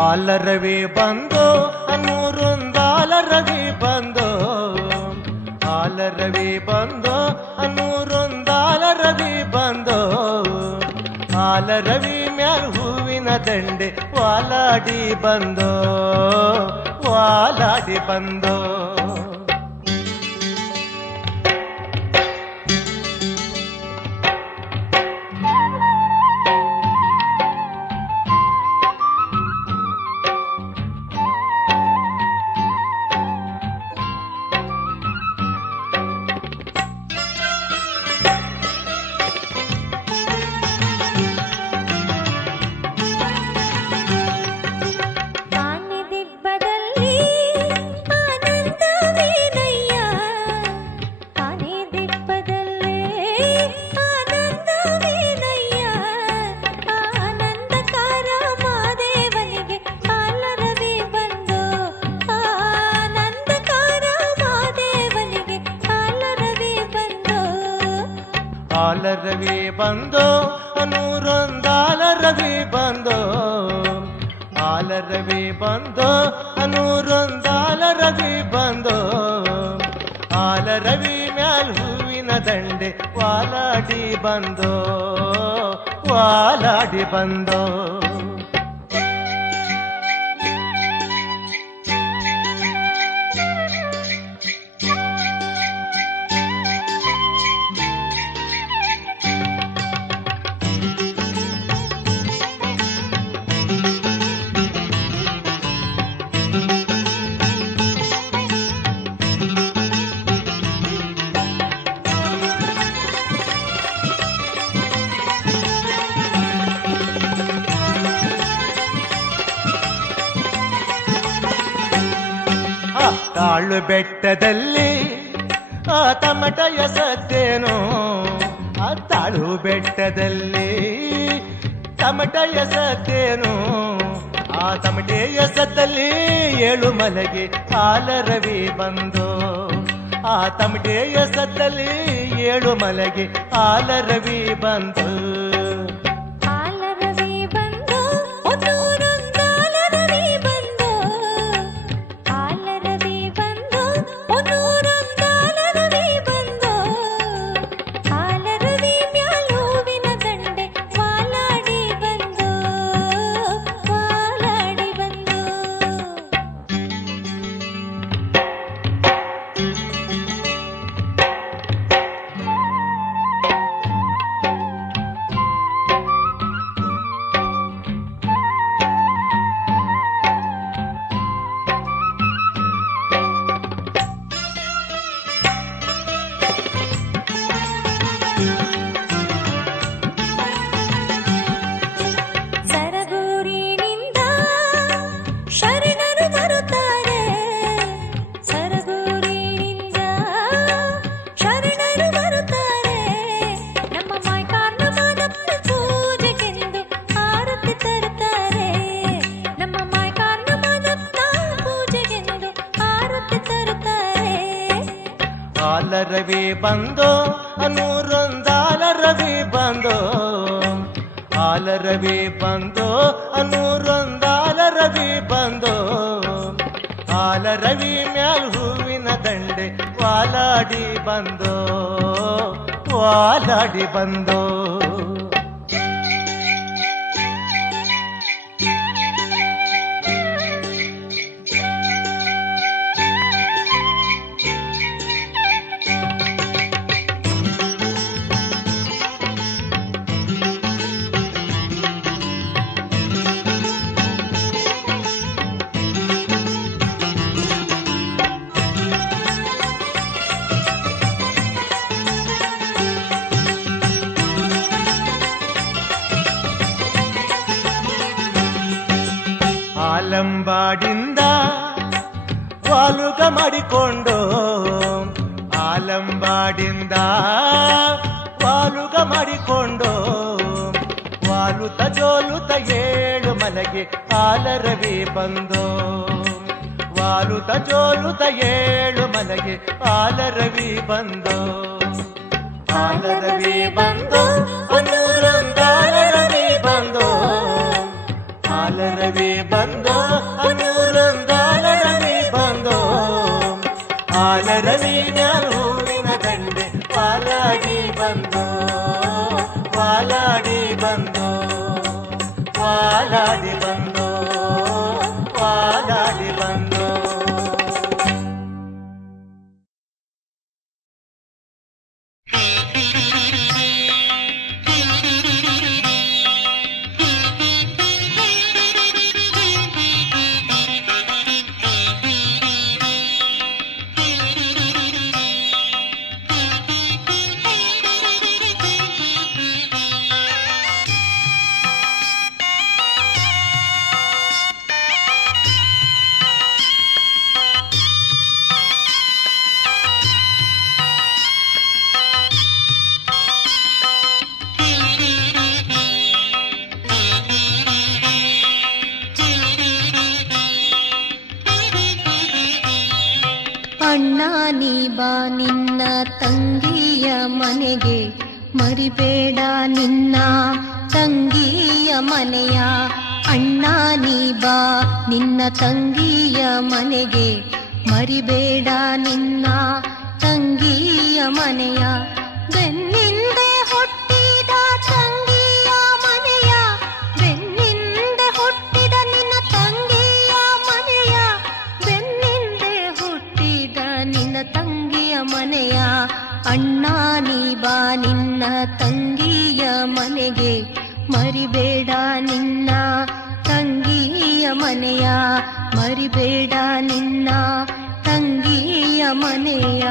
ಆಲರವಿ ಬಂದೋ ಅನ್ನೂರೊಂದಾಲರವಿ ಬಂದೋ, ಆಲರವಿ ಬಂದೋ ಅನ್ನೂರೊಂದಾಲರವಿ ಬಂದೋ, ಆಲರವಿ ಮ್ಯಾಲ್ ಹೂವಿನ ದಂಡೆ ವಾಲಾಡಿ ಬಂದೋ, ವಾಲಾಡಿ ಬಂದೋ. ಆಲರವಿ ಬಂದೋ ಅನ್ನೂರೊಂದಾಲರವಿ ಬಂದೋ, ಆಲರವಿ ಬಂದೋ ಅನ್ನೂರೊಂದಾಲರವಿ ಬಂದೋ, ಆಲರವಿ ಮ್ಯಾಲ್ ಹೂವಿನ ದಂಡೆ ವಾಲಾಡಿ ಬಂದೋ, ವಾಲಾಡಿ ಬಂದೋ. ತಾಳು ಬೆಟ್ಟದಲ್ಲಿ ಆ ತಮಟಯ ಸತ್ತೇನೋ, ಆ ತಾಳು ಬೆಟ್ಟದಲ್ಲಿ ತಮಟಯ ಸತ್ತೇನೋ, ಆ ತಮಟೆಯ ಸತ್ತಲ್ಲಿ ಏಳು ಮಲಗೆ ಆಲರವಿ ಬಂದೋ, ಆ ತಮಟೆಯ ಸತ್ತಲ್ಲಿ ಏಳು ಮಲಗೆ ಆಲರವಿ ಬಂದೋ. ಆಲರವಿ ಬಂದೋ ಅನ್ನೂರೊಂದಾಲರವಿ ಬಂದೋ, ಆಲರವಿ ಬಂದೋ ಅನ್ನೂರೊಂದಾಲರವಿ ಬಂದೋ, ಆಲರವಿ ಮ್ಯಾಲ್ ಹೂವಿನ ದಂಡೆ ವಾಲಾಡಿ ಬಂದೋ, ವಾಲಾಡಿ ಬಂದೋ. ಆಲಂಬಾಡಿಂದ ವಾಲುಗ ಮಾಡಿಕೊಂಡು, ಆಲಂಬಾಡಿಂದ ವಾಲುಗ ಮಾಡಿಕೊಂಡು, ವಾಲುತ ಜೋಲುತ ಏಳು ಮಲಗೆ ಆಲರವಿ ಬಂದೋ, ವಾಲುತ ಜೋಲುತ ಏಳು ಮಲಗೆ ಆಲರವಿ ಬಂದೋ, ಆಲರವಿ ಬಂದೋ ಅನ್ನೂರೊಂದಾಲರವಿ ಬಂದೋ, ಆಲರವಿ ಬಂದೋ ವಾಲಾಡಿ ಬಂದು ವಾಲಾಡಿ ಬಂದು ವಾಲಾಡಿ ಬಂದು. ನಿನ್ನ ತಂಗಿಯ ಮನೆಗೆ ಮರಿಬೇಡ ನಿನ್ನ ತಂಗಿಯ ಮನೆಯ. ಅಣ್ಣ ನೀ ಬಾ ನಿನ್ನ ತಂಗಿಯ ಮನೆಗೆ ಮರಿಬೇಡ ನಿನ್ನ ತಂಗಿಯ ಮನೆಯ. ಬೆನ್ನಿಂದೆ ಹುಟ್ಟಿದ ತಂಗಿಯ ಮನೆಯ, ಬೆನ್ನಿಂದೆ ಹುಟ್ಟಿದ ನಿನ್ನ ತಂಗಿಯ ಮನೆಯ, ಬೆನ್ನಿಂದೆ ಹುಟ್ಟಿದ ನಿನ್ನ ತಂಗಿಯ ಮನೆಯ. ಅಣ್ಣ ನೀ ಬಾ ನಿನ್ನ ತಂಗಿಯ ಮನೆಗೆ ಮರಿಬೇಡ ನಿನ್ನ ತಂಗಿಯ ಮನೆಯ, ಮರಿಬೇಡ ನಿನ್ನ ತಂಗಿಯ ಮನೆಯ.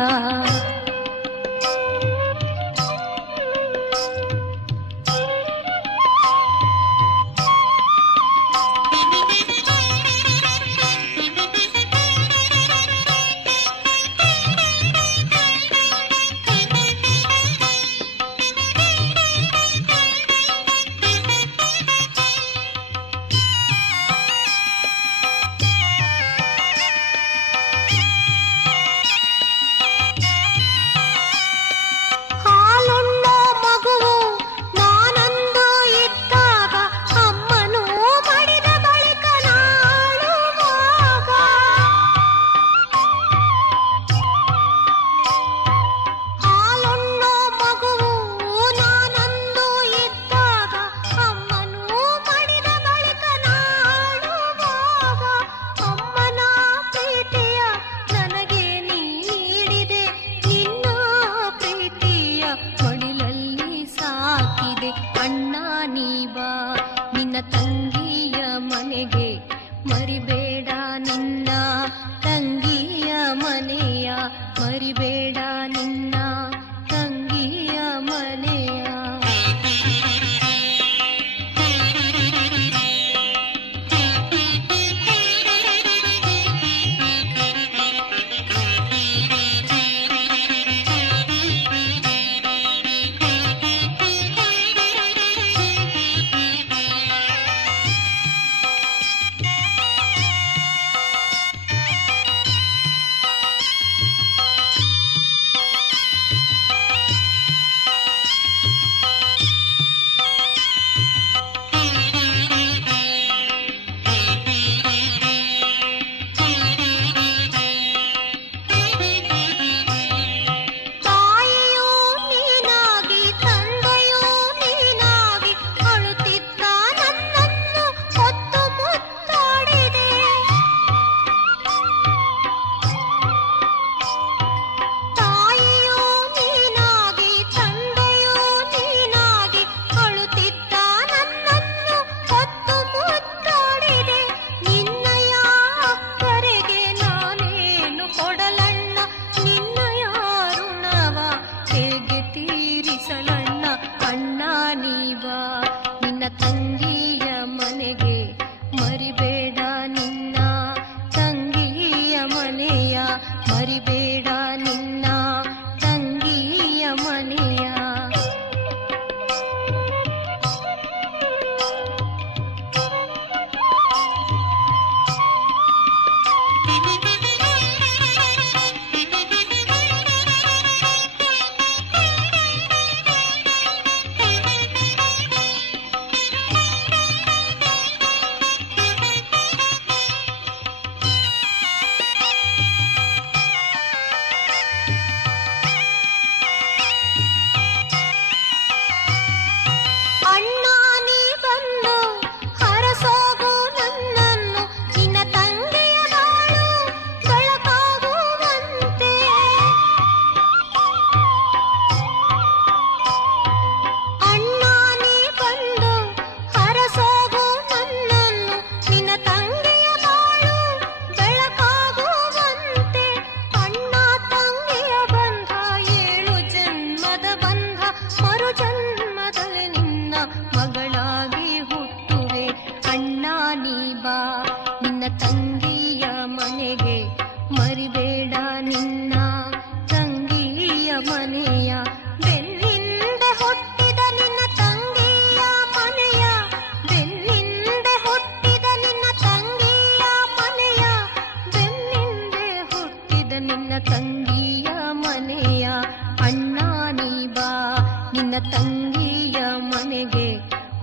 ಮನೆಗೆ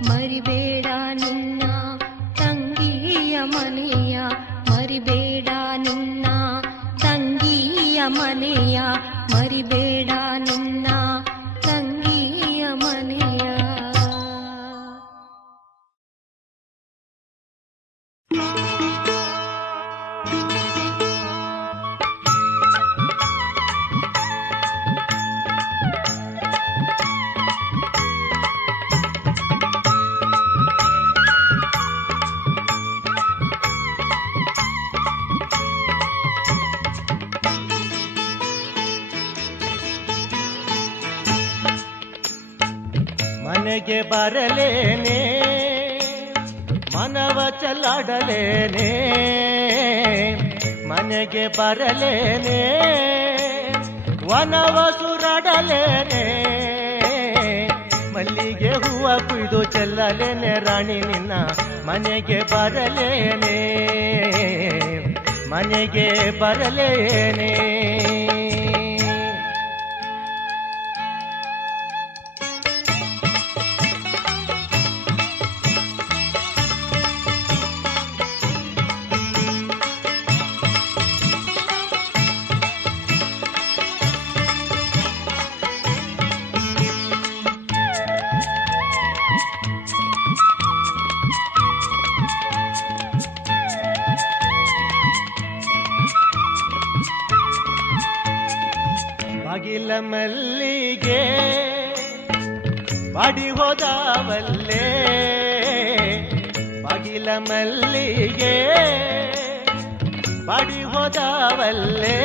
ಮರಿಬೇಡ ನಿನ್ನ ತಂಗಿಯ ಮನೆಯ ಮರಿಬೇಡ ನಿನ್ನ ತಂಗಿಯ ಮನೆಯ ಮರಿಬೇಡ ನಿನ್ನ ತಂಗಿಯ ಮನೆಯ. ಮನೆಗೆ ಬರಲೇನೆ ಮನವ ಚಲಾಡಲೇನೆ, ಮನೆಗೆ ಬರಲೇನೆ ವನವ ಸುರಾಡಲೇನೆ, ಮಲ್ಲಿಗೆ ಹೂವ ಕುಯ್ದು ಚೆಲ್ಲಲೇನೆ ರಾಣಿ ನಿನ್ನ ಮನೆಗೆ ಬರಲೇನೆ, ಮನೆಗೆ ಬರಲೇನೆ. ಬಾಗಿಲ ಮಲ್ಲಿಗೆ ಬಾಡಿ ಹೋದವಲ್ಲೇ, ಬಾಗಿಲ ಮಲ್ಲಿಗೆ ಬಾಡಿ ಹೋದವಲ್ಲೇ,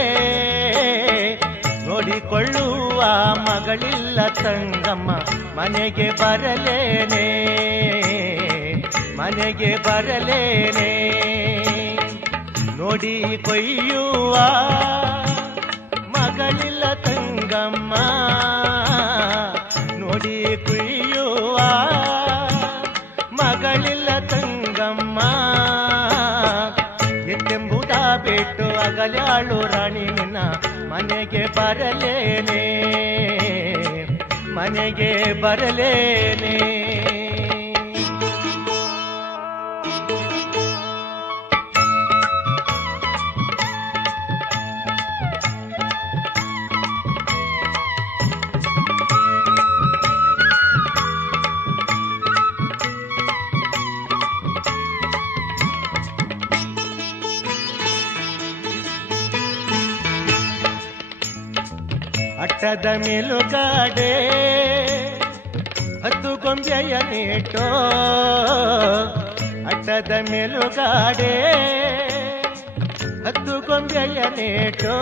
ನೋಡಿಕೊಳ್ಳುವ ಮಗಳಿಲ್ಲ ತಂಗಮ್ಮ ಮನೆಗೆ ಬರಲೇನೆ, ಮನೆಗೆ ಬರಲೇನೆ. ನೋಡಿ ಕೊಯ್ಯುವ ಮಗಳಿಲ್ಲ ತಂಗಮ್ಮ, ನೋಡಿ ಕುಯ್ಯುವ ಮಗಳಿಲ್ಲ ತಂಗಮ್ಮ, ಎತ್ತೆಂಬುದ ಬಿಟ್ಟು ಅಗಲಾಳು ರಾಣಿ ನಿನ್ನ ಮನೆಗೆ ಬರಲೇನೆ, ಮನೆಗೆ ಬರಲೇನೆ. ಅಟ್ಟದ ಮೇಲುಗಾಡೆ ಹತ್ತು ಗೊಂಬೆಯ ನೀಟೋ, ಅಟ್ಟದ ಮೇಲುಗಾಡೆ ಹತ್ತು ಗೊಂಬೆಯ ನೀಟೋ,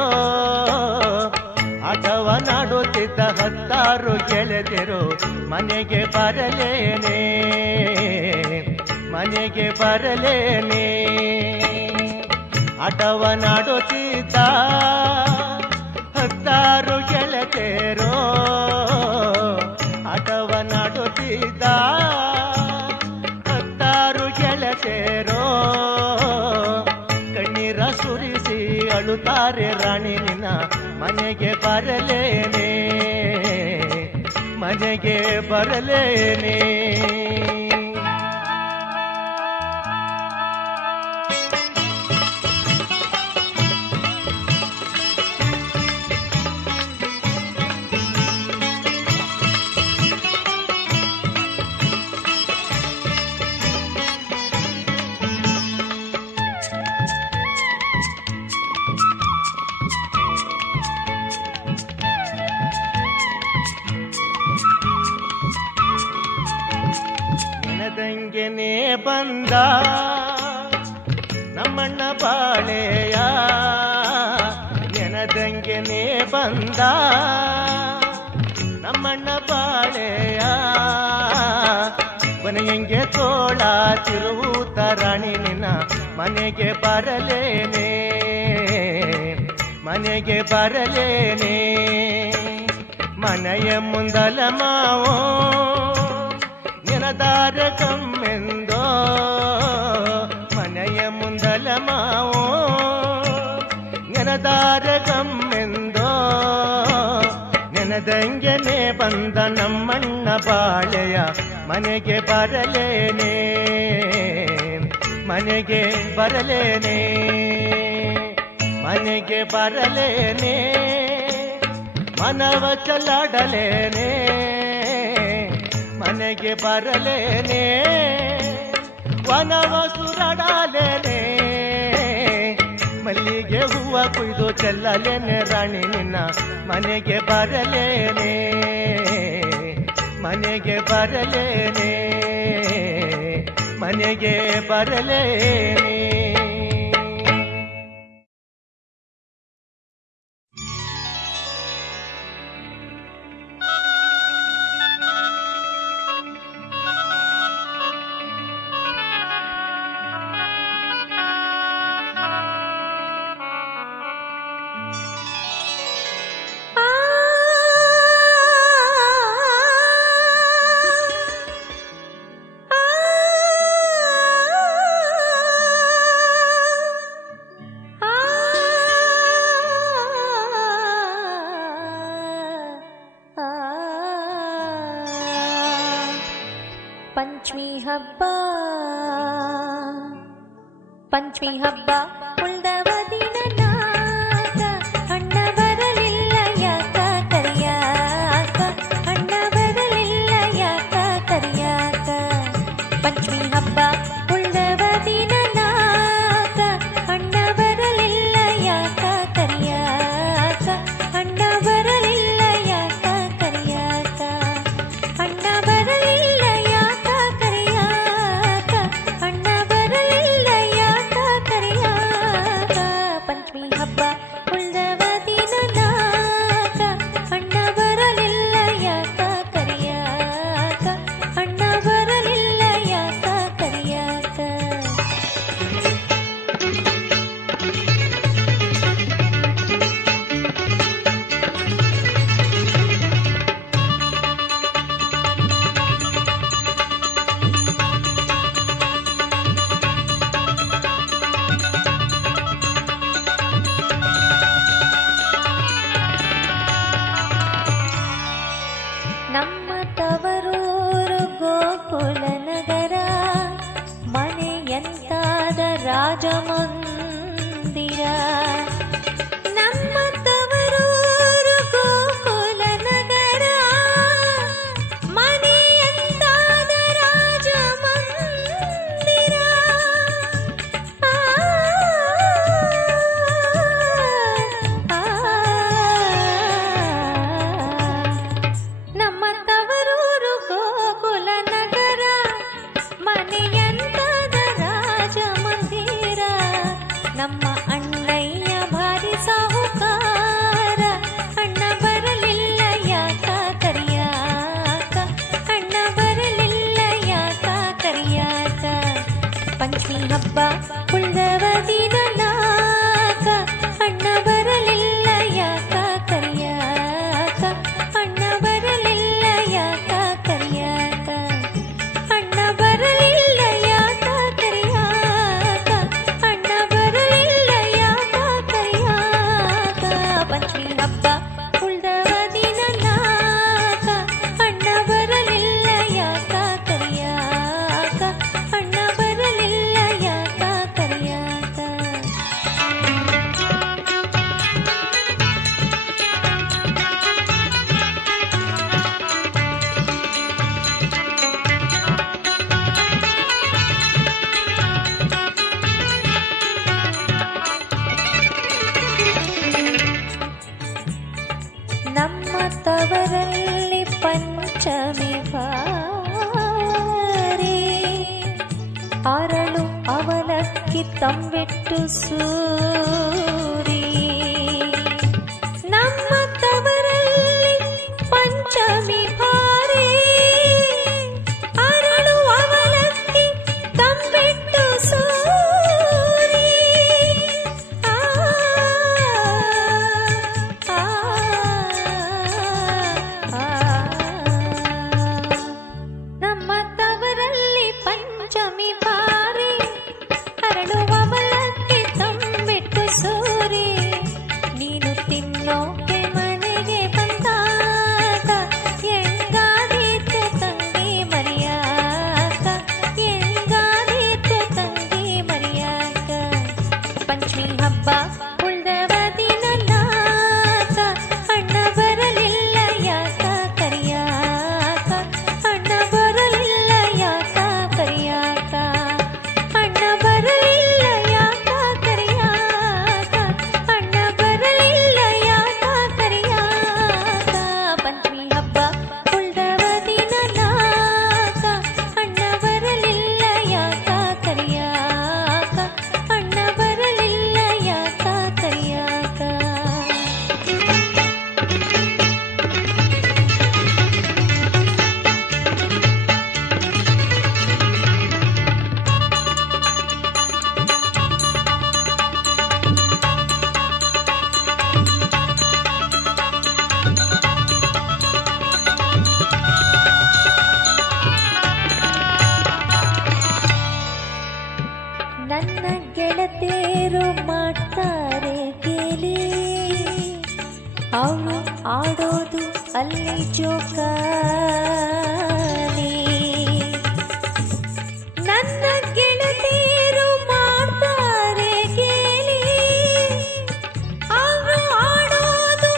ಆಟವನಾಡುತ್ತಿದ್ದ 10 ಗೆಳೆಯರು ಮನೆಗೆ ಬರಲೇನೆ, ಮನೆಗೆ ಬರಲೇನೆ. ಆಟವನಾಡುತ್ತಿದ್ದ 10 ಗೆಳತಿಯರೋ, ಆಟವನಾಡುತ್ತಿದ್ದ 10 ಗೆಳತಿಯರೋ, ಕಣ್ಣೀರ ಸುರಿಸಿ ಅಳುತ್ತಾರೆ ರಾಣಿ ನಿನ್ನ ಮನೆಗೆ ಬರಲೇನೆ, ಮನೆಗೆ ಬರಲೇನೆ. ನೆನೆದಂಗೆನೇ ಬಂದ ನಮ್ಮಣ್ಣ ಬಾಳೆಯ, ನೆನೆದಂಗೆನೇ ಬಂದ ನಮ್ಮಣ್ಣ ಬಾಳೆಯ, ಕೊನೆಯಂಗೆ ತೋಳ ತಿರುವುತ ರಾಣಿ ನಿನ್ನ ಮನೆಗೆ ಬರಲೇನೆ, ಮನೆಗೆ ಬರಲೇನೆ. ಮನೆಯ ಮುಂದಲ ಮಾವೋ ನೆನದಾರ ಕಮ್ಮೆಂದೋ, ಮನೆಯ ಮುಂದಲ ಮಾವೋ ನೆನದಾರ ಕಮ್ಮೆಂದೋ, ನೆನದಂಗೆನೆ ಬಂದ ನಮ್ಮಣ್ಣ ಬಾಳೆಯ ಮನೆಗೆ ಬರಲೇನೆ ಮನೆಗೆ ಬರಲೇನೆ ಮನೆಗೆ ಬರಲೇನೆ ಮನವ ಚಲಾಡಲೇನೆ ಮನೆಗೆ ಬರಲೇನೆ ವನವ ಸುರಡಲೇನೆ ಮಲ್ಲಿಗೆ ಹೂವ ಕುಯ್ದು ಚೆಲ್ಲಲೇನೆ ರಾಣಿ ನಿನ್ನ ಮನೆಗೆ ಬರಲೇನೆ ಮನೆಗೆ ಬರಲೇನೆ ಮನೆಗೆ ಬರಲೇನೆ ಪಂಚಮಿ ಹಬ್ಬ ಉಳ್ದವ ದಿನ ನಾಕ ಅಣ್ಣ ಬರಲಿಲ್ಲ ಯಾಕ ಕರಿಯಾಕ ಅಣ್ಣ ಬರಲಿಲ್ಲ ಯಾಕ ಕರಿಯಾಕ ಪಂಚಮಿ ಹಬ್ಬ ಉಳ್ದವ ದಿನ ನಾಕ ಅಣ್ಣ ಬರಲಿಲ್ಲ ಯಾಕ ಕರಿಯಾಕ ಅಣ್ಣ ಬರಲಿಲ್ಲ ಯಾಕ ಕರಿಯಾಕ ಅಣ್ಣ ಬರಲಿಲ್ಲ ಯಾಕ ಕರಿಯಾಕ ಅಣ್ಣ ಬರಲಿಲ್ಲ ಯಾಕ ಕರಿಯಾಕ ಪಂಚಮಿ ಹಬ್ಬ ಉಳ್ದವ ದಿನ ನಾಕ ಅಣ್ಣ ಬರಲಿಲ್ಲ ಯಾಕ ಕರಿಯಾಕ ಅಣ್ಣ ಬರಲಿಲ್ಲ ಯಾಕ ಕರಿಯಾಕ ನಮ್ಮ ತವರೂರು ಗೋಕುಲ ನಗರ ಮನೆಯಂತಾದ ರಾಜಮಂದಿರ ನಮ್ಮ ತವರೂರು ಗೋಕುಲ ನಗರ ಮನೆಯಂತಾದ ರಾಜಮಂದಿರ ನಮ್ಮ ತವರೂರು ಗೋಕುಲ ನಗರ ಮನೆಯಂತಾದ ರಾಜಮಂದಿರ ನಮ್ಮ ಅಣ್ಣಯ್ಯ ಭಾರಿ ಸಾಹುಕಾರ ಅಣ್ಣ ಬರಲಿಲ್ಲ ಯಾಕ ಕರಿಯಾಕ ಅಣ್ಣ ಬರಲಿಲ್ಲ ಯಾಕ ಕರಿಯಾಕ ಪಂಚಮಿ ಹಬ್ಬ ಉಳ್ದವ ದಿನ ನಾಕ ಅಣ್ಣ ಬರಲಿಲ್ಲ ಯಾಕ ಕರಿಯಾಕ ಅಣ್ಣ ಬರಲಿಲ್ಲ ಯಾಕ ಕರಿಯಾಕ ಅಣ್ಣ ಬರಲಿಲ್ಲ ಯಾಕ ಕರಿಯಾಕ ಅಣ್ಣ ಬರಲಿಲ್ಲ ಯಾಕ ಕರಿಯಾಕ ಪಂಚಮಿ ಹಬ್ಬ ಉಳ್ದವ ದಿನ ನಾಕ ಅಣ್ಣ ಬರಲಿಲ್ಲ ಯಾಕ ಕರಿಯಾಕ ಅಣ್ಣ ಬರಲಿಲ್ಲ ಯಾಕ ಕರಿಯಾಕ ನಮ್ಮ ತವರಲ್ಲಿ ಪಂಚಮಿ ಬಾರಿ ಅರಳು ಅವಲಕ್ಕಿ ತಂಬಿಟ್ಟು ಸೂರಿ ನಮ್ಮ ತವರಲ್ಲಿ ಪಂಚಮಿ ಬಾರಿ ಅರಳು ಅವಲಕ್ಕಿ ತಂಬಿಟ್ಟು ಸೂರಿ ನಮ್ಮ ತವರಲ್ಲಿ ಪಂಚಮಿ ಬಾರಿ ಅರಳು ಅವಲಕ್ಕಿ ತಂಬಿಟ್ಟು ಆಡೋದು ಅಲ್ಲಿ ಜೋಕಾಲಿ. ನನ್ನ ಗೆಳತಿಯರು ಮಾಡ್ತಾರೆ ಕೇಳಿ, ಅವರು ಆಡೋದು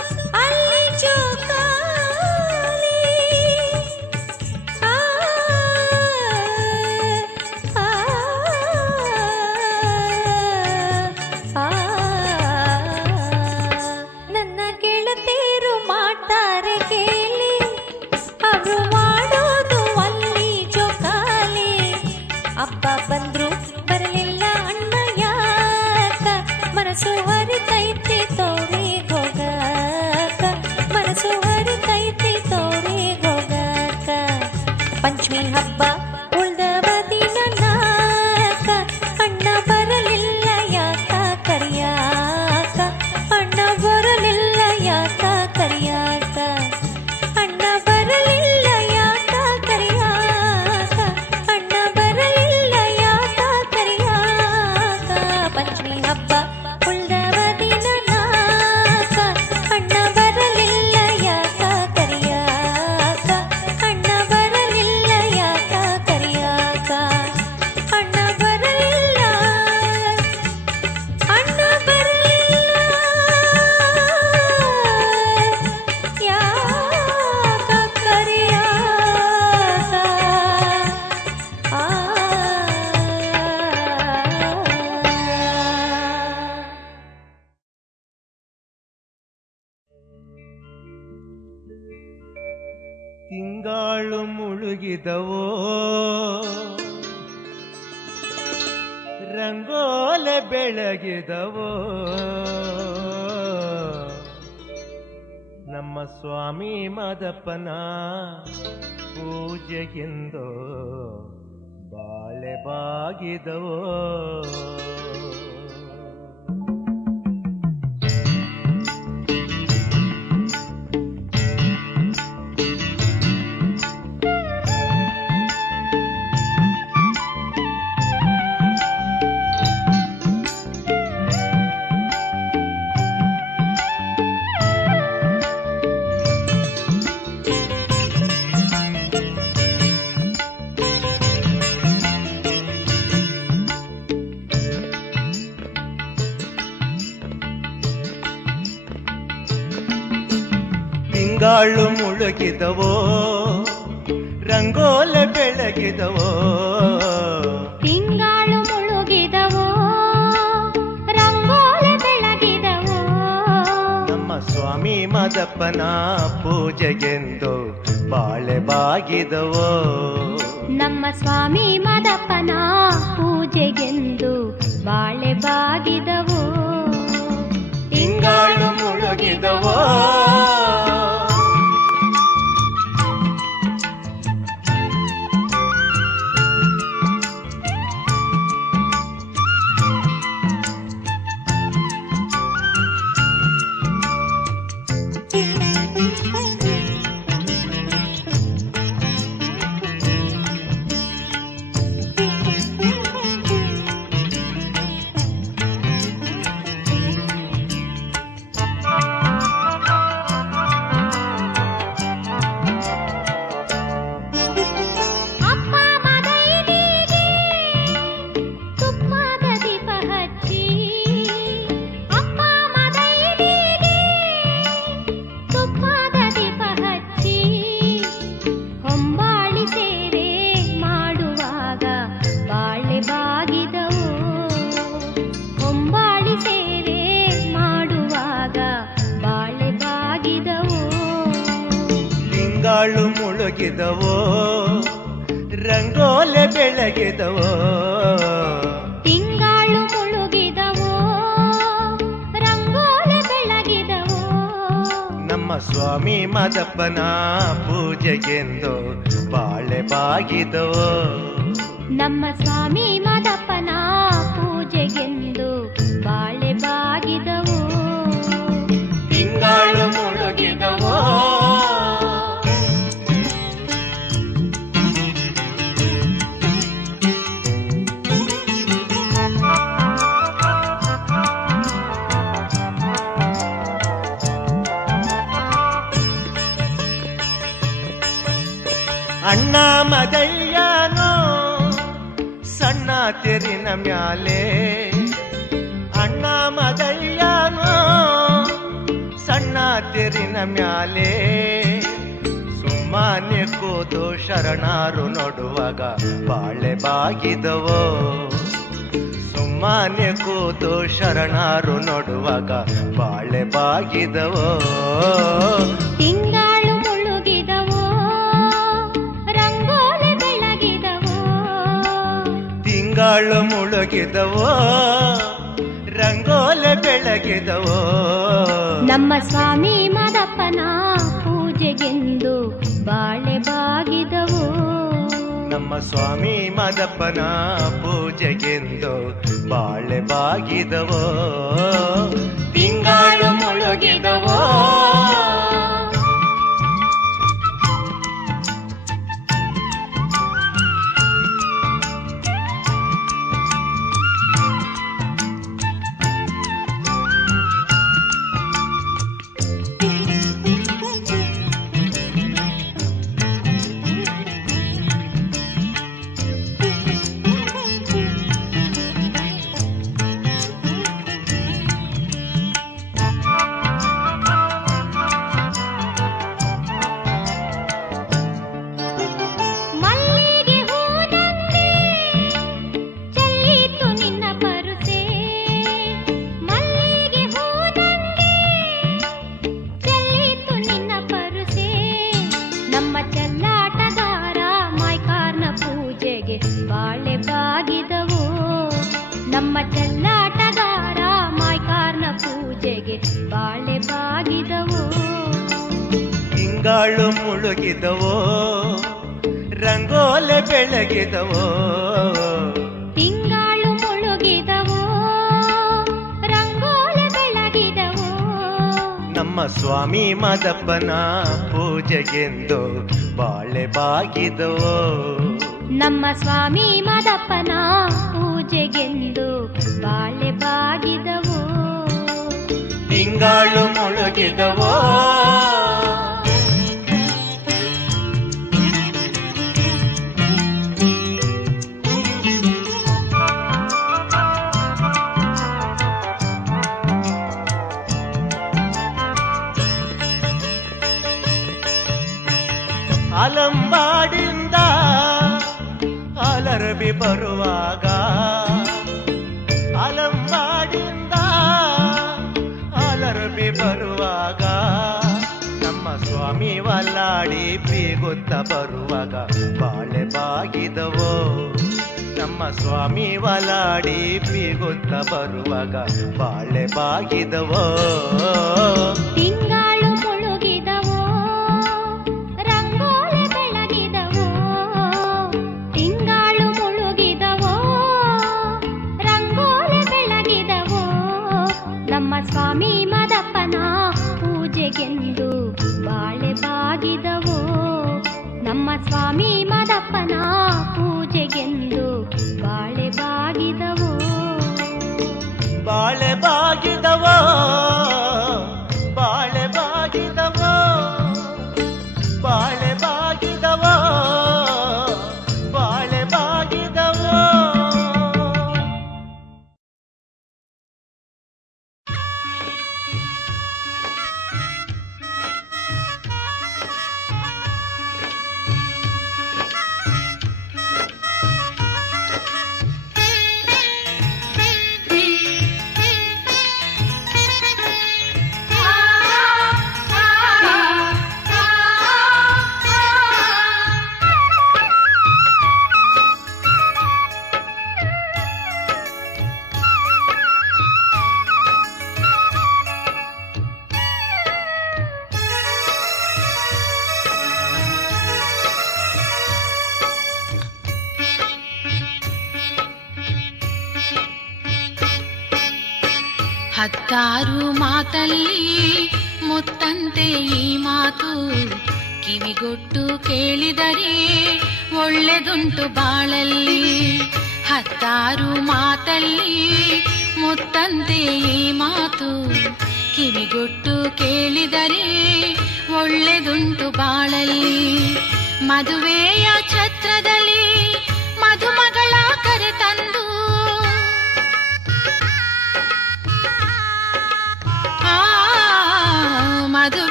ಅಲ್ಲಿ ಜೋಕಾಲಿ. ನನ್ನ ಗೆಳತಿಯರು ಮಾಡ್ತಾರೆ ಕೇಳಿ, ಅವರು ಮಾಡೋದು ಅಲ್ಲಿ ಜೋಕಾಲಿ. ಅಪ್ಪ ಬಂದ್ರು ಬರಲಿಲ್ಲ ಅಣ್ಣ ಯಾಕ, ಮನಸ್ಸು ಹರಿತೈತಿ ತೋರಿಗ್ ಹೋಗಾಕ, ಮನಸ್ಸು ಹರಿತೈತಿ ತೋರಿಗ್ ಹೋಗಾಕ. ಪಂಚಮಿ ಹಬ್ಬ ಉಳ್ದವ ದಿನ ನಾಕ, ಅಣ್ಣ ಬರಲಿಲ್ಲ ಯಾಕ ಕರಿಯಾಕ, ಅಣ್ಣ ಬರಲಿಲ್ಲ ಯಾಕ ಕರಿಯಾಕ, ಅಣ್ಣ ಬರಲಿಲ್ಲ ಯಾಕ ಕರಿಯಾಕ, ಅಣ್ಣ ಬರಲಿಲ್ಲ ಯಾಕ ಕರಿಯಾಕ. ಪಂಚಮಿ ಹಬ್ಬ ಉಳ್ದವ ದಿನ ನಾಕ, ಅಣ್ಣ ಬರಲಿಲ್ಲ ಯಾಕ ಕರಿಯಾಕ, ಅಣ್ಣ ಬರಲಿಲ್ಲ ಯಾಕ ಕರಿಯಾಕ, ಅಣ್ಣ ಬರಲಿಲ್ಲ, ಅಣ್ಣ ಬರಲಿಲ್ಲ ಯಾಕ ಕರಿಯಾಕ. ತಿಂಗಾಳು ಮುಳುಗಿದವೋ ರಂಗೋಲೆ ಬೆಳಗಿದವೋ, ನಮ್ಮ ಸ್ವಾಮಿ ಮಾದಪ್ಪನ ಪೂಜೆಗೆಂದೋ ಬಾಳೆ ಬಾಗಿದವೋ. ತಿಂಗಾಳು ಮುಳುಗಿದವೋ ರಂಗೋಲೆ ಬೆಳಗಿದವೋ, ತಿಂಗಾಳು ಮುಳುಗಿದವೋ ರಂಗೋಲೆ ಬೆಳಗಿದವೋ, ನಮ್ಮ ಸ್ವಾಮಿ ಮಾದಪ್ಪನ ಪೂಜೆಗೆಂದು ಬಾಳೆ ಬಾಗಿದವೋ, ನಮ್ಮ ಸ್ವಾಮಿ ಮಾದಪ್ಪನ ಪೂಜೆಗೆಂದು ಬಾಳೆ ಬಾಗಿದವೋ. ತಿಂಗಾಳು ಮುಳುಗಿದವೋ ತಿಂಗಾಳು ಮುಳುಗಿದವೋ ರಂಗೋಲೆ ಬೆಳಗಿದವೋ, ತಿಂಗಾಳು ಮುಳುಗಿದವೋ ರಂಗೋಲೆ ಬೆಳಗಿದವೋ, ನಮ್ಮ ಸ್ವಾಮಿ ಮಾದಪ್ಪನ ಪೂಜೆಗೆಂದು ಬಾಳೆ ಬಾಗಿದವೋ, ನಮ್ಮ ಸ್ವಾಮಿ ಮಾದಪ್ಪನ ಪೂಜೆಗೆಂದು ಬಾಳೆ ಬಾಗಿದವೋ. ತಿಂಗಾಳು ಮುಳುಗಿದವೋ ತೆರಿನ ಮ್ಯಾಲೆ ಅಣ್ಣ ಮದಯ್ಯನೋ ಸಣ್ಣ ತೆರಿನ ಮ್ಯಾಲೆ ಸುಮ್ಮನೆ ಕೂತು ಶರಣಾರು ನೋಡುವಾಗ ಬಾಳೆ ಬಾಗಿದವೋ ಸುಮ್ಮನೆ ಕೂತು ಶರಣಾರು ನೋಡುವಾಗ ಬಾಳೆ ಬಾಗಿದವೋ ತಿಂಗಳು ಮುಳುಗಿದವೋ ರಂಗೋಲೆ ಬೆಳಗಿದವೋ ತಿಂಗಳು ಮುಳುಗಿದವೋ ರಂಗೋಲೆ ಬೆಳಗಿದವೋ ನಮ್ಮ ಸ್ವಾಮಿ ಮಾದಪ್ಪನ ಪೂಜೆಗೆಂದು ಬಾಳೆ ಬಾಗಿದವೋ ನಮ್ಮ ಸ್ವಾಮಿ ಮಾದಪ್ಪನ ಪೂಜೆಗೆಂದು ಬಾಳೆ ಬಾಗಿದವೋ ತಿಂಗಳು ಮುಳುಗಿದವೋ ನಮ್ಮ ಚೆಲ್ಲಾಟಗಾರ ಮಾಯ್ಕಾರ್ನ ಪೂಜೆಗೆ ಬಾಳೆ ಬಾಗಿದವೋ ತಿಂಗಳು ಮುಳುಗಿದವೋ ರಂಗೋಲೆ ಬೆಳಗಿದವೋ ತಿಂಗಳು ಮುಳುಗಿದವೋ ರಂಗೋಲೆ ಬೆಳಗಿದವೋ ನಮ್ಮ ಸ್ವಾಮಿ ಮಾದಪ್ಪನ ಪೂಜೆಗೆಂದು ಬಾಳೆ ಬಾಗಿದವೋ ನಮ್ಮ ಸ್ವಾಮಿ ಮಾದಪ್ಪನ ಪೂಜೆಗೆಂದು ಬಾಳೆ ಬಾಗಿದವೋ ತಿಂಗಳು ಮುಳುಗಿದವೋ ಅಲಂಬಾಡಿಂದ ಅಲರಬಿ ಬರುವಾಗ ಅಲಂಬಾಡಿಂದ ಅಲರಬಿ ಬರುವಾಗ ನಮ್ಮ ಸ್ವಾಮಿ ವಲ್ಲಾಡಿ ಬೀಗುತ್ತ ಬರುವಾಗ ಬಾಳೆ ಬಾಗಿದವೋ ನಮ್ಮ ಸ್ವಾಮಿ ವಲ್ಲಾಡಿ ಬೀಗುತ್ತ ಬರುವಾಗ ಬಾಳೆ ಬಾಗಿದವೋ ತಿಂಗಳು ಮುಳುಗಿದವೋ ರಂಗೋಲೆ ಬೆಳಗಿದವೋ ತಿಂಗಳು ಮುಳುಗಿದವೋ ರಂಗೋಲೆ ಬೆಳಗಿದವೋ ನಮ್ಮ ಸ್ವಾಮಿ ಮಾದಪ್ಪನ ಪೂಜೆಗೆಂದು ಬಾಳೆ ಬಾಗಿದವೋ ನಮ್ಮ ಸ್ವಾಮಿ ಮಾದಪ್ಪನ ಪೂಜೆಗೆಂದು ಬಾಳೆ ಬಾಗಿದವೋ ಬಾಳೆ ಬಾಗಿದವೋ ಬಾಳೆ ಬಾಗಿದವೋ ಬಾಳೆ ಬಾಗಿದವೋ ಬಾಳೆ ಬಾಗಿದವೋ ಹತ್ತಾರು ಮಾತಲ್ಲಿ ಮುತ್ತಂತೆ ಈ ಮಾತು ಕಿವಿಗೊಟ್ಟು ಕೇಳಿದರೆ ಒಳ್ಳೆದುಂಟು ಬಾಳಲ್ಲಿ. ಹತ್ತಾರು ಮಾತಲ್ಲಿ ಮುತ್ತಂತೆ ಈ ಮಾತು ಕಿವಿಗೊಟ್ಟು ಕೇಳಿದರೆ ಒಳ್ಳೆದುಂಟು ಬಾಳಲ್ಲಿ. ಮದುವೆಯ ಛತ್ರದಲ್ಲಿ ಮದುಮಗಳ ಕರೆ ತಂದು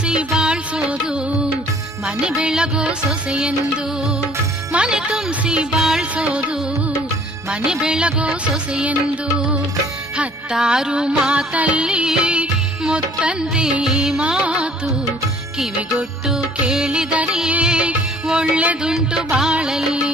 ತುಂಬಿಸಿ ಬಾಳ್ಸೋದು ಮನೆ ಬೆಳಗೋ ಸೊಸೆಯೆಂದು. ಮನೆ ತುಂಬಿಸಿ ಬಾಳ್ಸೋದು ಮನೆ ಬೆಳಗೋ ಸೊಸೆಯೆಂದು. ಹತ್ತಾರು ಮಾತಲ್ಲಿ ಮುತ್ತಂತೆ ಈ ಮಾತು ಕಿವಿಗೊಟ್ಟು ಕೇಳಿದರೆ ಒಳ್ಳೆದುಂಟು ಬಾಳಲ್ಲಿ.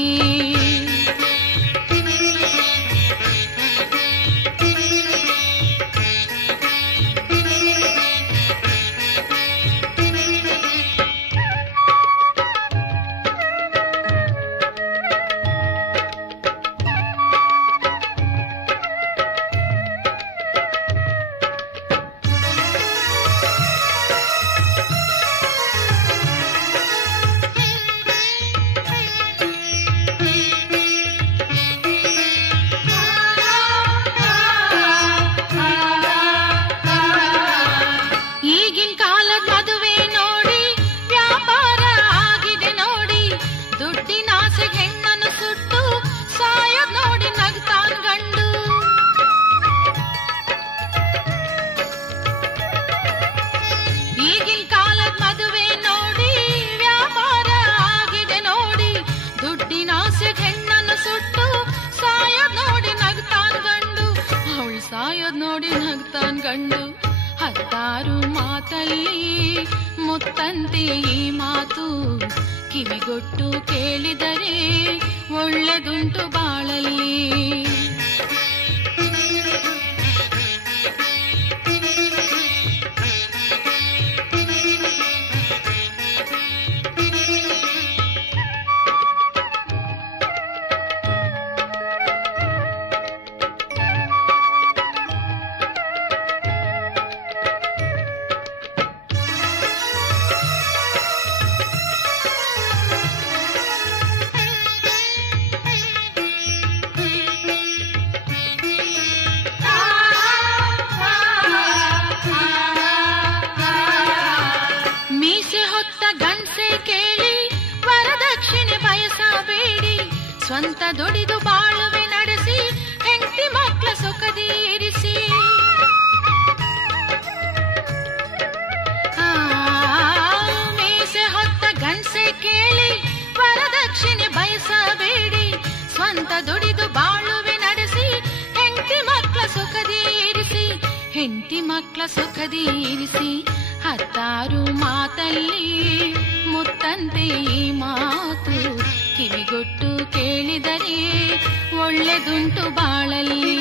ನೋಡಿ ನಗ್ತಾನ್ ಗಂಡು. ಹತ್ತಾರು ಮಾತಲ್ಲಿ ಮುತ್ತಂತೆ ಈ ಮಾತು ಕಿವಿಗೊಟ್ಟು ಕೇಳಿದರೆ ಒಳ್ಳೆದುಂಟು ಬಾಳಲ್ಲಿ. ಸ್ವಂತ ದುಡಿದು ಬಾಳುವೆ ನಡೆಸಿ ಹೆಂಡತಿ ಮಕ್ಕಳ ಸುಖದಿ ಇರಿಸಿ. ಮೀಸೆ ಹೊತ್ತ ಗಂಡಸೆ ಕೇಳಿ ವರದಕ್ಷಿಣೆ ಬಯಸಬೇಡಿ. ಸ್ವಂತ ದುಡಿದು ಬಾಳುವೆ ನಡೆಸಿ ಹೆಂಡತಿ ಮಕ್ಕಳ ಸುಖದಿ ಇರಿಸಿ. ಹೆಂಡತಿ ಮಕ್ಕಳ ಸುಖದಿ ಇರಿಸಿ. ಹತ್ತಾರು ಮಾತಲ್ಲಿ ಮುತ್ತಂತೆ ಈ ಮಾತು ಕಿವಿಗೊಟ್ಟು ಕೇಳಿದರೆ ಒಳ್ಳೆದುಂಟು ಬಾಳಲ್ಲಿ.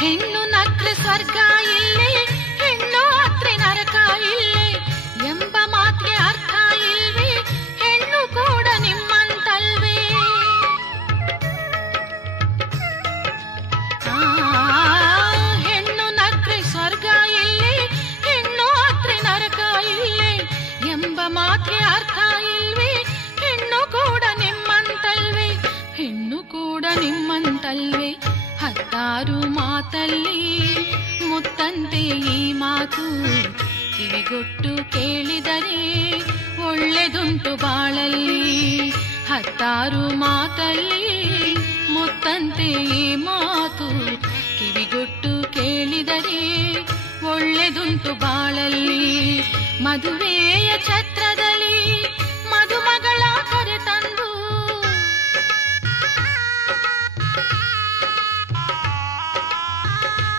ಹೆಣ್ಣು ನಕ್ರೆ ಸ್ವರ್ಗ ಇಲ್ಲೇ, ಹೆಣ್ಣು ಅತ್ರೆ ನರಕ ಇಲ್ಲೇ ಎಂಬ ಮಾತಿಗೆ ಅರ್ಥ ಇಲ್ವೇ? ಹೆಣ್ಣು ಕೂಡ ನಿಮ್ಮಂತಲ್ವೇ? ಹೆಣ್ಣು ನಕ್ರೆ ಸ್ವರ್ಗ ಇಲ್ಲೇ, ಹೆಣ್ಣು ಅತ್ರೆ ನರಕ ಇಲ್ಲೇ ಎಂಬ ಮಾತಿಗೆ ಅರ್ಥ ಇಲ್ವೇ? ಹೆಣ್ಣು ಕೂಡ ನಿಮ್ಮಂತಲ್ವೇ? ಹೆಣ್ಣು ಕೂಡ ನಿಮ್ಮಂತಲ್ವೇ? ಹತ್ತಾರು ಮಾತಲ್ಲಿ ಮುತ್ತಂತೆ ಈ ಮಾತು ಕಿವಿಗೊಟ್ಟು ಕೇಳಿದರೆ ಒಳ್ಳೆದುಂಟು ಬಾಳಲ್ಲಿ. ಹತ್ತಾರು ಮಾತಲ್ಲಿ ಮುತ್ತಂತೆ ಈ ಮಾತು ಕಿವಿಗೊಟ್ಟು ಕೇಳಿದರೆ ಒಳ್ಳೆದುಂಟು ಬಾಳಲ್ಲಿ. ಮದುವೆಯ ಛತ್ರದಲ್ಲಿ ಮದುಮಗಳ ಕರೆತಂದು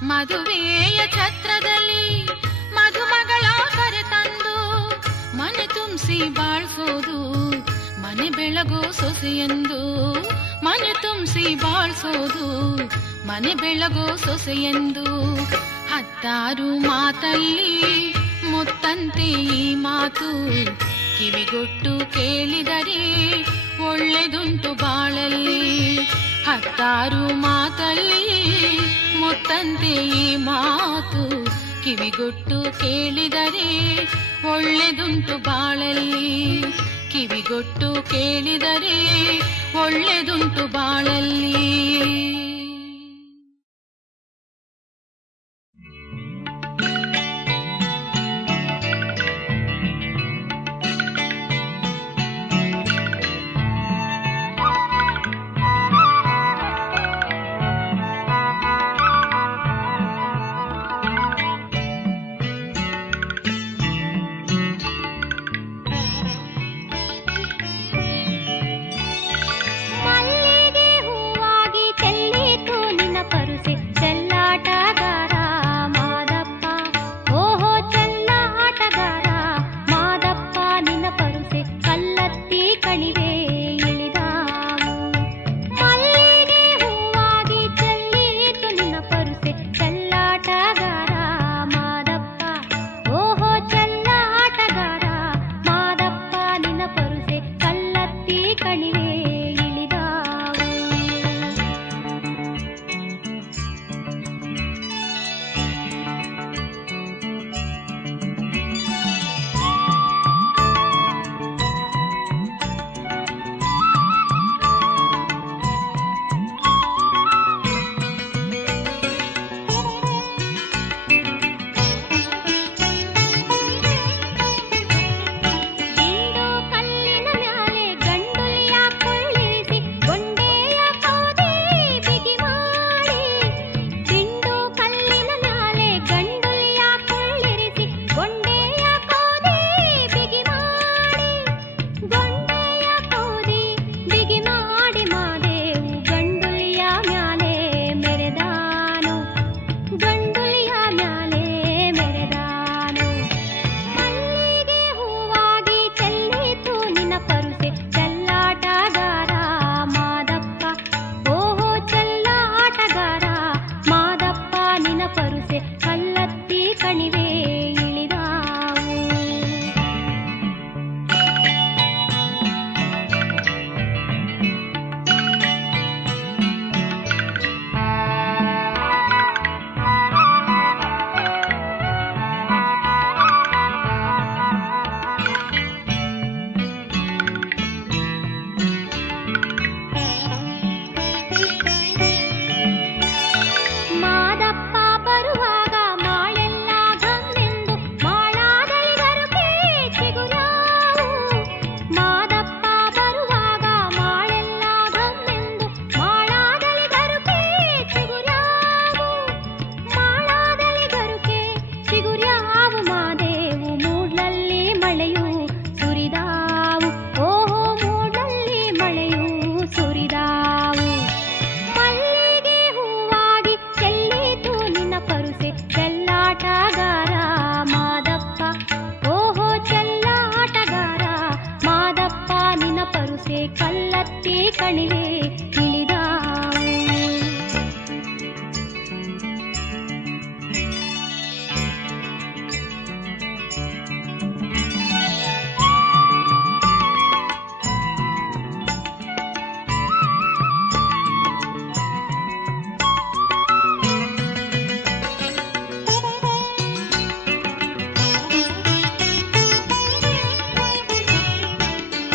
ಮದುವೆಯ ಛತ್ರದಲ್ಲಿ ಮದುಮಗಳ ಕರೆತಂದು ಮನೆ ತುಂಬಿಸಿ ಬಾಳ್ಸೋದು ಮನೆ ಬೆಳಗೋ ಸೊಸೆಯೆಂದು. ಮನೆ ತುಂಬಿಸಿ ಬಾಳ್ಸೋದು ಮನೆ ಬೆಳಗೋ ಸೊಸೆಯೆಂದು. ಹತ್ತಾರು ಮಾತಲ್ಲಿ ಮುತ್ತಂತೆ ಈ ಮಾತು ಕಿವಿಗೊಟ್ಟು ಕೇಳಿದರೆ ಒಳ್ಳೆದುಂಟು ಬಾಳಲ್ಲಿ. ಹತ್ತಾರು ಮಾತಲ್ಲಿ ಮುತ್ತಂತೆ ಈ ಮಾತು, ಕಿವಿಗೊಟ್ಟು ಕೇಳಿದರೆ ಒಳ್ಳೆದುಂಟು ಬಾಳಲ್ಲಿ. ಕಿವಿಗೊಟ್ಟು ಕೇಳಿದರೆ ಒಳ್ಳೆದುಂಟು ಬಾಳಲ್ಲಿ.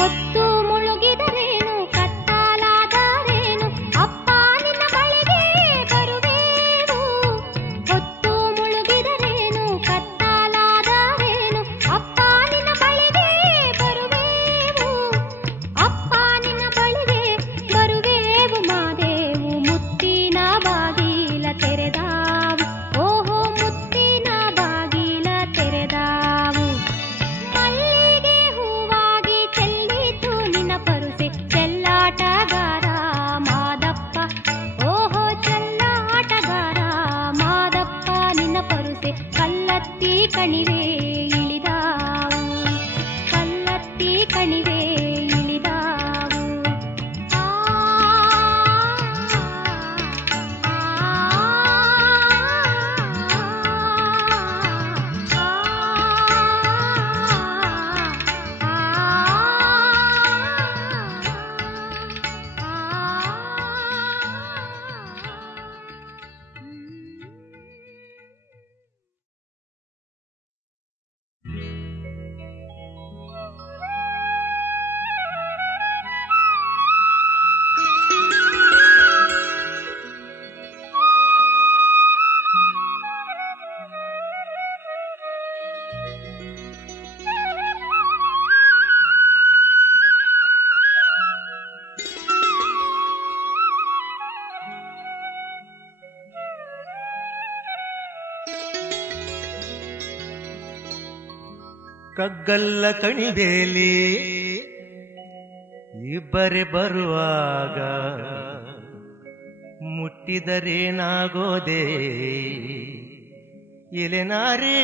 ಹೊತ್ತು ಮುಳುಗಿದರೇನು ಕತ್ತಲಾದ ಕಗ್ಗಲ್ಲ ಕಣಿಬೇಲಿ ಇಬ್ಬರೇ ಬರುವಾಗ ಮುಟ್ಟಿದರೇನಾಗೋದೆ ಎಲೆನಾರೇ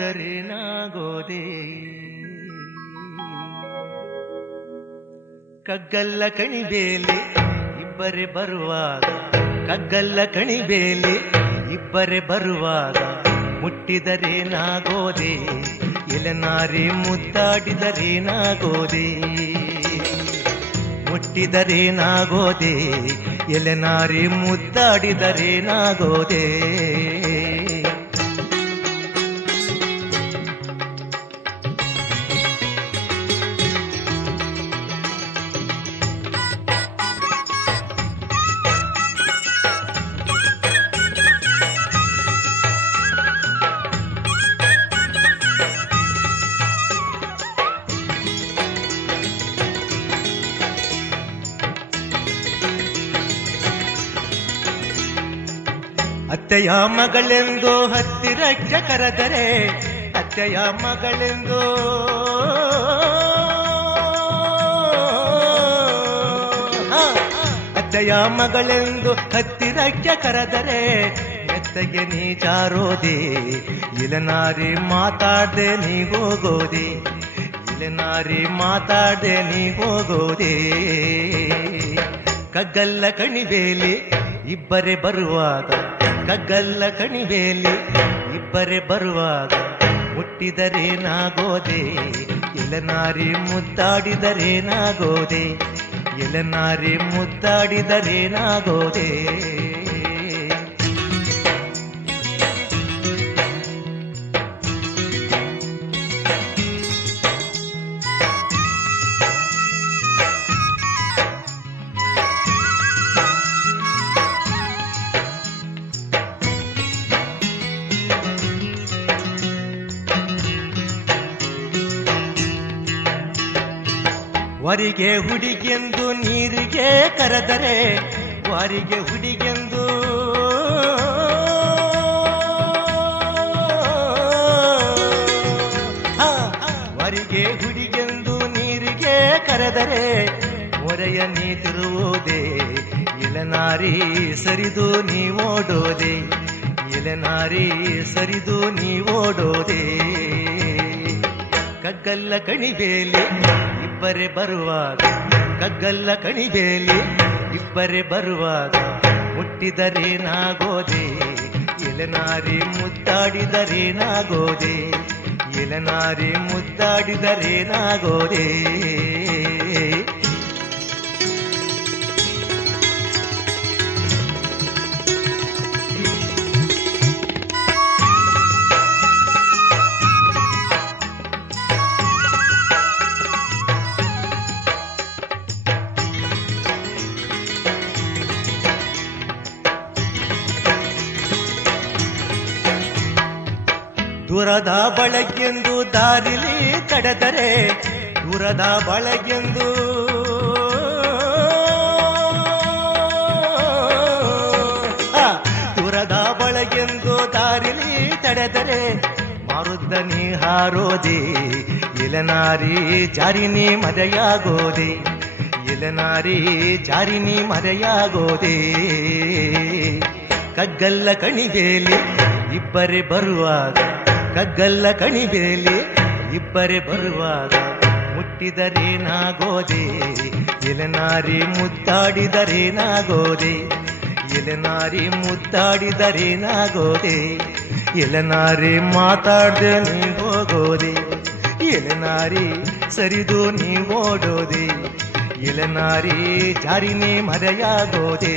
ಮುದ್ದಾಡಿದರೇನಾಗೋದೆ ಕಗ್ಗಲ್ಲ ಕಣಿಬೇಲಿ ಇಬ್ಬರೇ ಬರುವಾಗ ಕಗ್ಗಲ್ಲ ಕಣಿಬೇಲಿ ಇಬ್ಬರೇ ಬರುವಾಗ ಮುಟ್ಟಿದರೇನಾಗೋದೆ ಎಲೆನಾರಿ ಮುದ್ದಾಡಿದರೇನಾಗೋದೆ ಮುಟ್ಟಿದರೇನಾಗೋದೆ ಎಲೆನಾರಿ ಮುದ್ದಾಡಿದರೇನಾಗೋದೆ ಅತ್ತೆಯ ಮಗಳೆಂದು ಹತ್ತಿರಕ್ಕೆ ಕರೆದರೆ ಅತ್ತೆಯ ಮಗಳೆಂದು ಅತ್ತೆಯ ಮಗಳೆಂದು ಹತ್ತಿರಕ್ಕೆ ಕರೆದರೆ ಮೆತ್ತಗೆ ನೀ ಜಾರೋದೆ ಇಲೆನಾರಿ ಮಾತಾಡ್ದೆ ನೀ ಹೋಗೋದೆ ಇಲೆನಾರಿ ಮಾತಾಡ್ದೆ ನೀ ಹೋಗೋದೆ ಕಗ್ಗಲ್ಲ ಕಣಿಬೇಲಿ ಇಬ್ಬರೇ ಬರುವಾಗ ಕಗ್ಗಲ್ಲ ಕಣಿಬೇಲಿ ಇಬ್ಬರೇ ಬರುವಾಗ ಮುಟ್ಟಿದರೇನಾಗೋದೆ ಎಲೆನಾರಿ ಮುದ್ದಾಡಿದರೇನಾಗೋದೆ ಎಲೆನಾರಿ ಮುದ್ದಾಡಿದರೇನಾಗೋದೆ ವರಿಗೆ ಹುಡುಗೆಂದು ನೀರಿಗೆ ಕರೆದರೆ ವಾರಿಗೆ ಹುಡುಗೆಂದು ವರಿಗೆ ಹುಡುಗೆಂದು ನೀರಿಗೆ ಕರೆದರೆ ಮೊರೆಯ ನೀ ತಿರುವುದೇ ಇಲೆನಾರಿ ಸರಿದು ನೀ ಓಡೋದೆ ಇಲೆನಾರಿ ಸರಿದು ನೀ ಓಡೋದೆ ಕಗ್ಗಲ್ಲ ಕಣಿಬೇಲಿ ಇಬ್ಬರೇ ಬರುವಾಗ ಕಗ್ಗಲ್ಲ ಕಣಿಬೇಲಿ ಇಬ್ಬರೇ ಬರುವಾಗ ಮುಟ್ಟಿದರೇನಾಗೋದೆ ಎಲೆನಾರಿ ಮುದ್ದಾಡಿದರೇನಾಗೋದೆ ಎಲೆನಾರಿ ಮುದ್ದಾಡಿದರೇನಾಗೋದೆ ದೂರದ ಬಳಗೆಂದು ದಾರಿಲಿ ತಡೆದರೆ ದೂರದ ಬಳಗೆಂದು ದೂರದ ಬಳಗೆಂದು ದಾರಿಲಿ ತಡೆದರೆ ಮಾರುದ್ದ ನೀ ಹಾರೋದೆ ಎಲೆನಾರಿ ಜಾರಿನಿ ಮರೆಯಾಗೋದೆ ಎಲೆನಾರಿ ಜಾರಿನಿ ಮರೆಯಾಗೋದೆ ಕಗ್ಗಲ್ಲ ಕಣಿಬೇಲಿ ಇಬ್ಬರೇ ಬರುವಾಗ ಕಗ್ಗಲ್ಲ ಕಣಿಬೇಲಿ ಇಬ್ಬರೇ ಬರುವಾಗ ಮುಟ್ಟಿದರೇನಾಗೋದೆ ಎಲೆನಾರಿ ಮುದ್ದಾಡಿದರೇನಾಗೋದೆ ಎಲೆನಾರಿ ಮುದ್ದಾಡಿದರೇನಾಗೋದೆ ಎಲೆನಾರಿ ಮಾತಾಡ್ದೆ ನೀ ಹೋಗೋದೆ ಎಲೆನಾರಿ ಸರಿದು ನೀ ಓಡೋದೆ ಎಲೆನಾರಿ ಜಾರಿನಿ ಮರೆಯಾಗೋದೆ